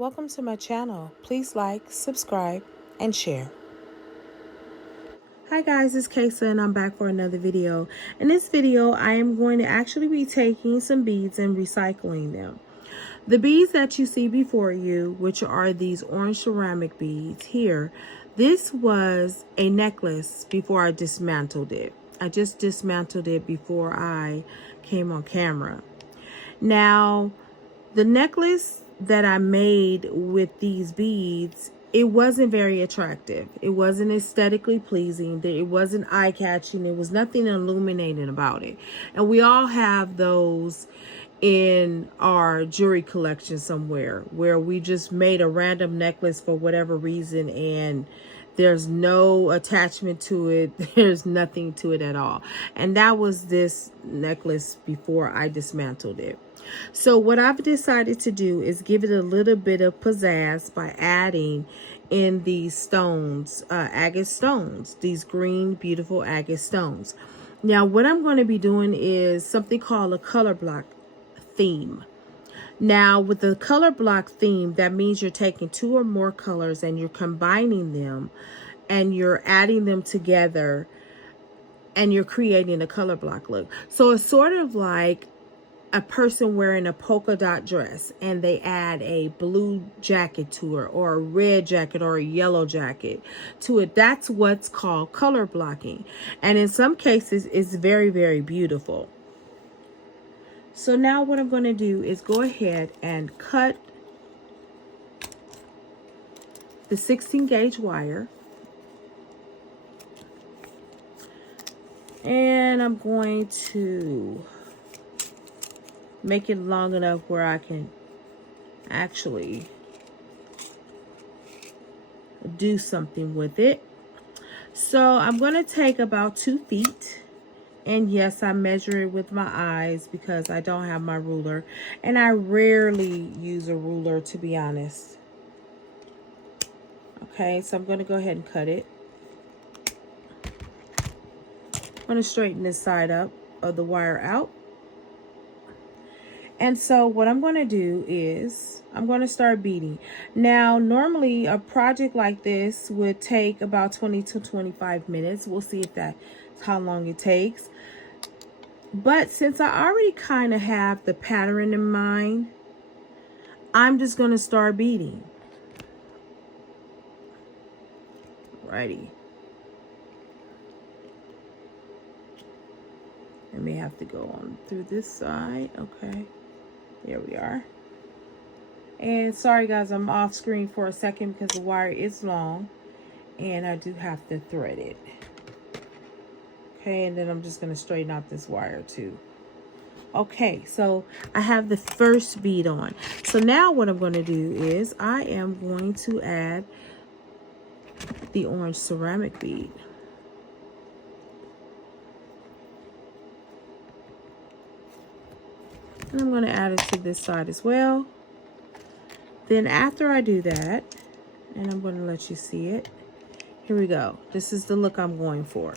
Welcome to my channel. Please like, subscribe, and share. Hi guys, it's Kaysa and I'm back for another video. In this video, I am going to actually be taking some beads and recycling them. The beads that you see before you, which are these orange ceramic beads here, this was a necklace before I dismantled it. I just dismantled it before I came on camera. Now, the necklace that I made with these beads, it wasn't very attractive. It wasn't aesthetically pleasing. It wasn't eye-catching. There was nothing illuminating about it. And we all have those in our jewelry collection somewhere where we just made a random necklace for whatever reason and there's no attachment to it. There's nothing to it at all. And that was this necklace before I dismantled it. So what I've decided to do is give it a little bit of pizzazz by adding in these stones, agate stones, these green, beautiful agate stones. Now, what I'm going to be doing is something called a color block theme. Now, with the color block theme, that means you're taking two or more colors and you're combining them and you're adding them together and you're creating a color block look. So it's sort of like a person wearing a polka dot dress and they add a blue jacket to it or a red jacket or a yellow jacket to it. That's what's called color blocking. And in some cases, it's very, very beautiful. So now what I'm going to do is go ahead and cut the 16 gauge wire. And I'm going to make it long enough where I can actually do something with it. So I'm going to take about 2 feet. And yes, I measure it with my eyes because I don't have my ruler. And I rarely use a ruler, to be honest. Okay, so I'm going to go ahead and cut it. I'm going to straighten this side up of the wire out. And so what I'm going to do is I'm going to start beading. Now, normally a project like this would take about 20 to 25 minutes. We'll see if that's how long it takes. But since I already kind of have the pattern in mind, I'm just going to start beading. Righty. I may have to go on through this side. Okay. There we are. And sorry guys, I'm off screen for a second because the wire is long and I do have to thread it. Okay, and then I'm just going to straighten out this wire too. Okay, so I have the first bead on. So now what I'm going to do is I am going to add the orange ceramic bead. And I'm going to add it to this side as well. Then after I do that, and I'm going to let you see it. Here we go. This is the look I'm going for.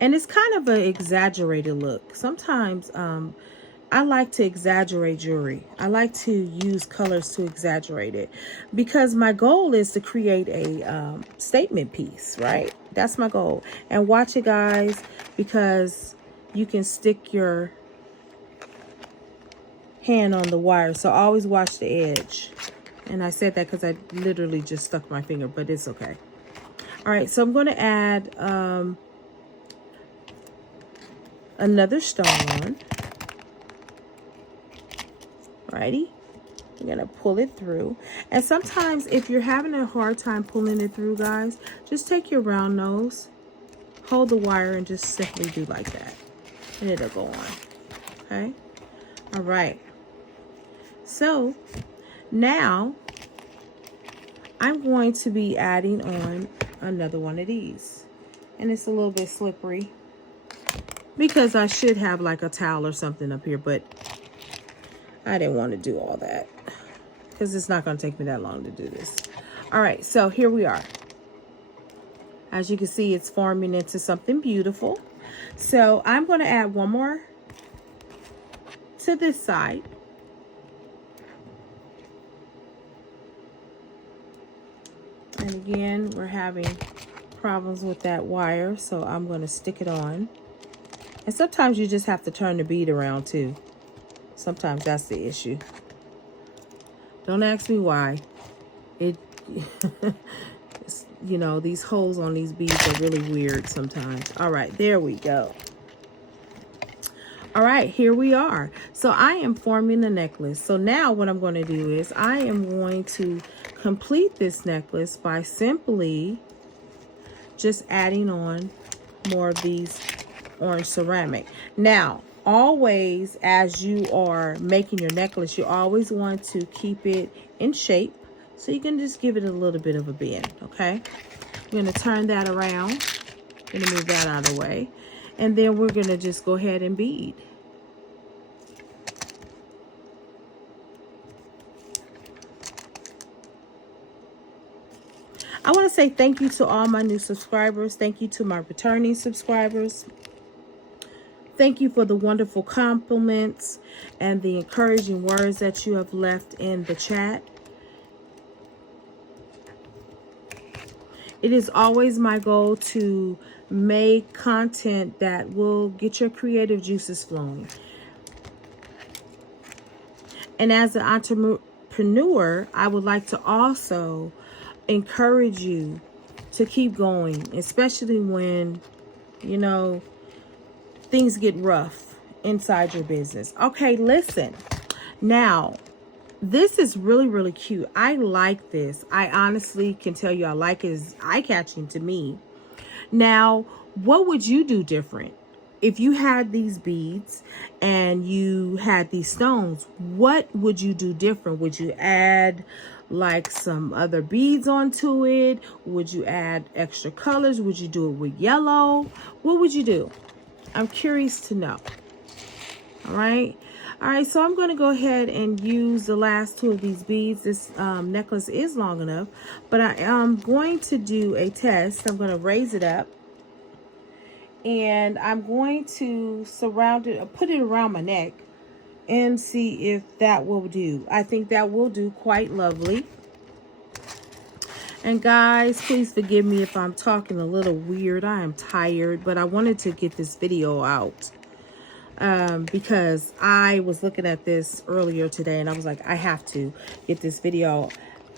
And it's kind of an exaggerated look. Sometimes I like to exaggerate jewelry. I like to use colors to exaggerate it. Because my goal is to create a statement piece, right? That's my goal. And watch it, guys, because you can stick your hand on the wire, so always watch the edge. And I said that because I literally just stuck my finger, but it's okay. All right, so I'm going to add another stone on. Righty. I'm going to pull it through. And sometimes if you're having a hard time pulling it through, guys, just take your round nose, hold the wire, and just simply do like that. And it'll go on. Okay. All right. So now I'm going to be adding on another one of these. And it's a little bit slippery because I should have like a towel or something up here, but I didn't want to do all that because it's not going to take me that long to do this. All right, so here we are. As you can see, it's forming into something beautiful. So I'm going to add one more to this side. And again, we're having problems with that wire, so I'm going to stick it on. And sometimes you just have to turn the bead around too. Sometimes that's the issue. Don't ask me why. It, you know, these holes on these beads are really weird sometimes. All right, there we go. All right, here we are. So I am forming the necklace. So now what I'm going to do is I am going to complete this necklace by simply just adding on more of these orange ceramic. Now, always as you are making your necklace, you always want to keep it in shape. So you can just give it a little bit of a bend, okay? I'm going to turn that around. I'm going to move that out of the way. And then we're going to just go ahead and bead. I want to say thank you to all my new subscribers. Thank you to my returning subscribers. Thank you for the wonderful compliments and the encouraging words that you have left in the chat. It is always my goal to make content that will get your creative juices flowing. And as an entrepreneur, I would like to also encourage you to keep going, especially when, you know, things get rough inside your business. Okay, listen. Now, this is really, really cute. I like this. I honestly can tell you I like it. It's eye-catching to me. Now, what would you do different? If you had these beads and you had these stones, what would you do different? Would you add like some other beads onto it? Would you add extra colors? Would you do it with yellow? What would you do? I'm curious to know. All right. All right, so I'm going to go ahead and use the last two of these beads. This necklace is long enough, but I am going to do a test. I'm going to raise it up, and I'm going to surround it, put it around my neck, and see if that will do. I think that will do quite lovely. And guys, please forgive me if I'm talking a little weird. I am tired, but I wanted to get this video out. Because I was looking at this earlier today and I was like, I have to get this video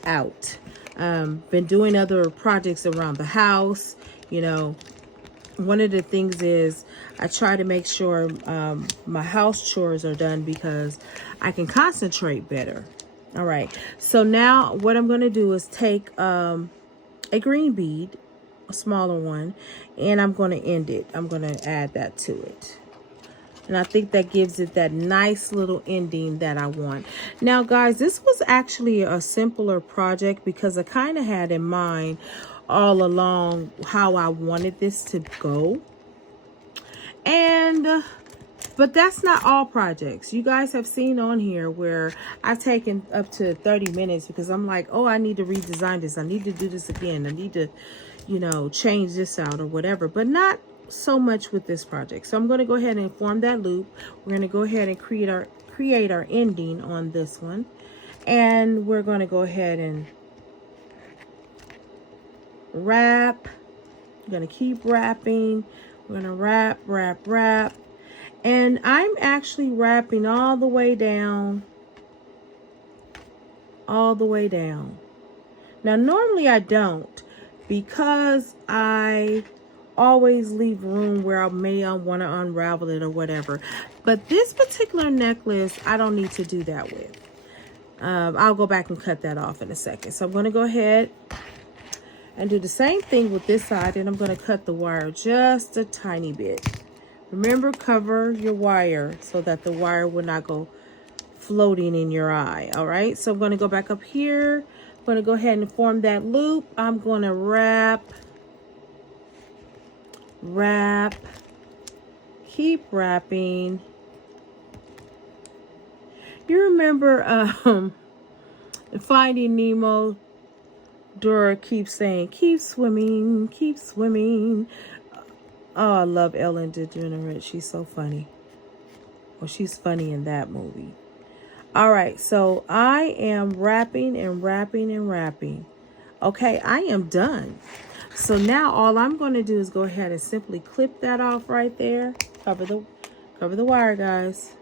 out. Been doing other projects around the house. You know, one of the things is I try to make sure my house chores are done because I can concentrate better. All right. So now what I'm going to do is take a green bead, a smaller one, and I'm going to end it. I'm going to add that to it. And I think that gives it that nice little ending that I want. Now, guys, this was actually a simpler project because I kind of had in mind all along how I wanted this to go. And, but that's not all projects. You guys have seen on here where I've taken up to 30 minutes because I'm like, oh, I need to redesign this. I need to do this again. I need to, you know, change this out or whatever, but not so much with this project. So I'm going to go ahead and form that loop. We're going to go ahead and create our ending on this one, and we're going to go ahead and wrap. I'm going to keep wrapping. We're going to wrap, and I'm actually wrapping all the way down. Now normally I don't, because I always leave room where I may want to unravel it or whatever. But this particular necklace, I don't need to do that with. I'll go back and cut that off in a second. So I'm going to go ahead and do the same thing with this side, and I'm going to cut the wire just a tiny bit. Remember, cover your wire so that the wire will not go floating in your eye. All right, so I'm going to go back up here. I'm going to go ahead and form that loop. I'm going to wrap, keep wrapping. You remember Finding Nemo? Dora keeps saying, keep swimming, keep swimming. Oh, I love Ellen DeGeneres. She's so funny. Well, she's funny in that movie. All right, so I am wrapping and wrapping and wrapping. Okay, I am done. So now all I'm going to do is go ahead and simply clip that off right there. Cover the wire, guys,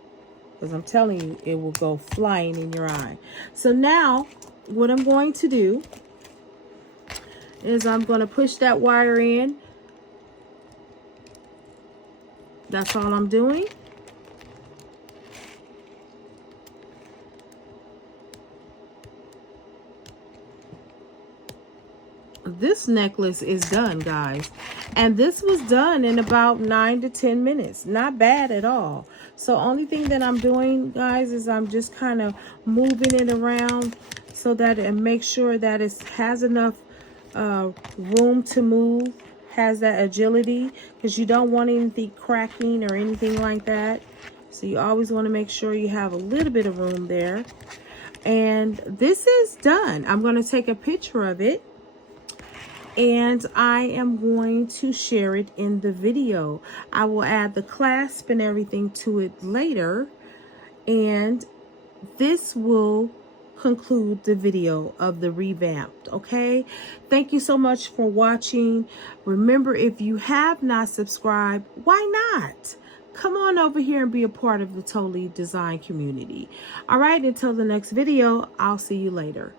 because I'm telling you, it will go flying in your eye. So now what I'm going to do is I'm going to push that wire in. That's all I'm doing. This necklace is done, guys, and this was done in about 9 to 10 minutes. Not bad at all. So only thing that I'm doing, guys, is I'm just kind of moving it around so that it make sure that it has enough room to move, has that agility, because you don't want anything cracking or anything like that. So you always want to make sure you have a little bit of room there. And this is done. I'm going to take a picture of it, and I am going to share it in the video. I will add the clasp and everything to it later, and this will conclude the video of the revamped. Okay, thank you so much for watching. Remember, if you have not subscribed, why not? Come on over here and be a part of the Totally Design community. All right, until the next video, I'll see you later.